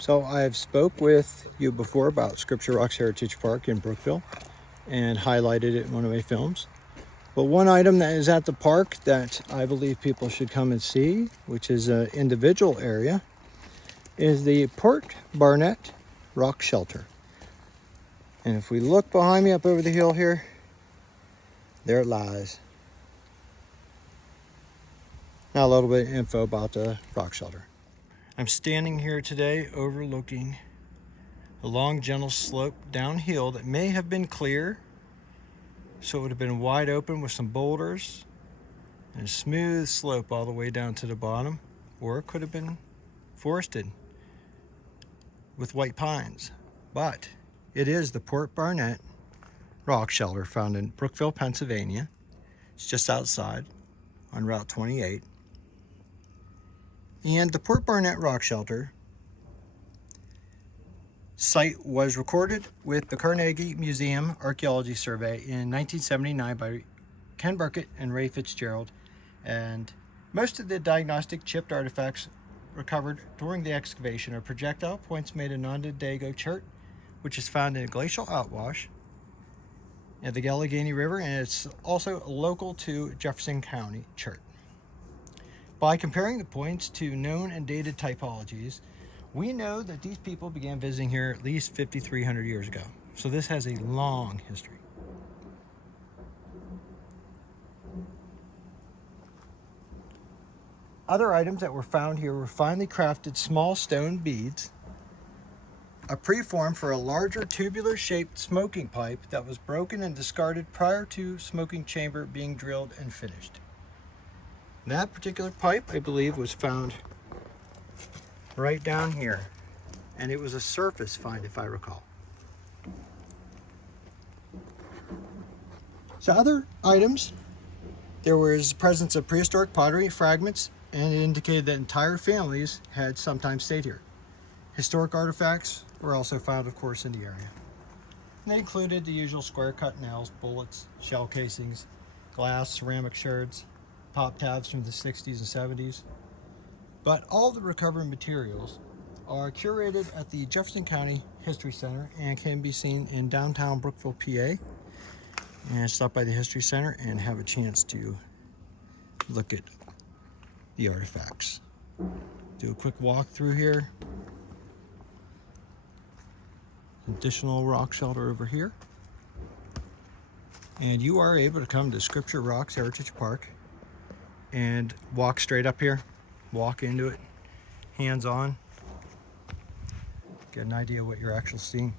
So I've spoke with you before about Scripture Rocks Heritage Park in Brookville and highlighted it in one of my films. But one item that is at the park that I believe people should come and see, which is an individual area, is the Port Barnett Rock Shelter. And if we look behind me up over the hill here, there it lies. Now a little bit of info about the rock shelter. I'm standing here today overlooking a long gentle slope downhill that may have been clear, so it would have been wide open with some boulders and a smooth slope all the way down to the bottom, or it could have been forested with white pines. But it is the Port Barnett Rock Shelter found in Brookville, Pennsylvania. It's just outside on Route 28. And the Port Barnett Rock Shelter site was recorded with the Carnegie Museum Archaeology Survey in 1979 by Ken Burkett and Ray Fitzgerald, and most of the diagnostic chipped artifacts recovered during the excavation are projectile points made in Onondaga chert, which is found in a glacial outwash at the Allegheny River, and it's also local to Jefferson County chert. By comparing the points to known and dated typologies, we know that these people began visiting here at least 5,300 years ago. So this has a long history. Other items that were found here were finely crafted small stone beads, a preform for a larger tubular shaped smoking pipe that was broken and discarded prior to smoking chamber being drilled and finished. That particular pipe, I believe, was found right down here, and it was a surface find, if I recall. So other items, there was presence of prehistoric pottery fragments, and it indicated that entire families had sometimes stayed here. Historic artifacts were also found, of course, in the area. And they included the usual square cut nails, bullets, shell casings, glass, ceramic sherds, pop tabs from the 60s and 70s. But all the recovered materials are curated at the Jefferson County History Center and can be seen in downtown Brookville, PA. And stop by the History Center and have a chance to look at the artifacts. Do a quick walk through here. Additional rock shelter over here. And you are able to come to Scripture Rocks Heritage Park and walk straight up here, walk into it, hands on, get an idea what you're actually seeing.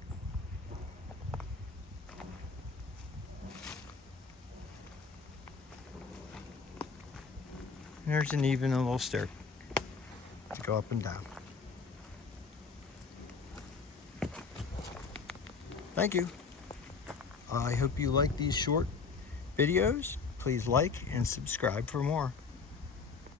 And there's an even a little stair to go up and down. Thank you. I hope you like these short videos. Please like and subscribe for more.